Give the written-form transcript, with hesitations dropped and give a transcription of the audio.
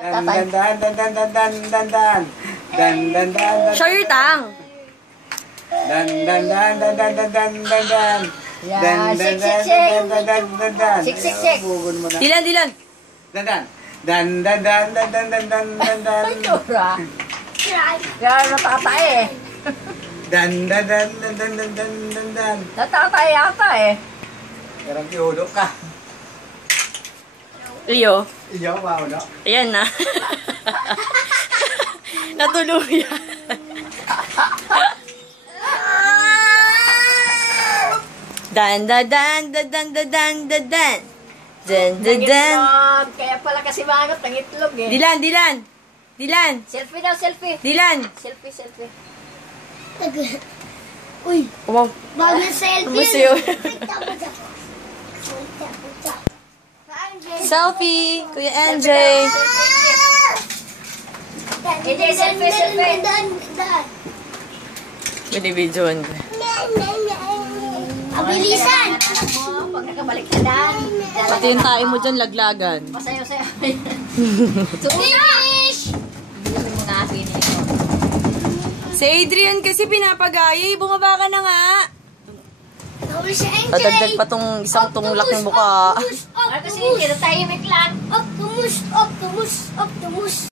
Dan dan dan dan dan dan dan dan dan dan dan dan. Show your tongue. Dan dan dan dan dan dan dan dan dan. Yeah, Dan shake, shake, shake. dan dan dan dan. Shake, shake, shake. Dilan, Dilan. Dan dan dan dan dan dan dan dan dan dan dan. Tura. Yan, natatay eh. Dan dan dan dan dan dan dan dan dan. Natatay yata eh. Karang tiudo ka. Leo. Iyo ba uno? Ayan na. Natuluyan. Dan dan dan dan dan dan dan dan dan dan dan dan. Kaya pala kasi mangot ng itlog eh. Dilan, Dilan. Dilan. Selfie daw, selfie. Dilan. Selfie, selfie. Uy, Wow. bagong selfie. Gusto yun. Selfie, Kuya NJ. Hindi, selfie, selfie. Binibidyoan ko. Abilisan. Pag nakabalik ka dan. Pati yung tayo mo dyan, laglagan. Masayo-sayo. Finish! Sabi mo nga, finish ito. Si Adrian kasi pinapagaya. Bumaba ka na nga. Huli si NJ. Dadagdag pa tong isang tunglak ng mukha. Kasi hindi na tayo may clan. Optimus, Optimus, Optimus.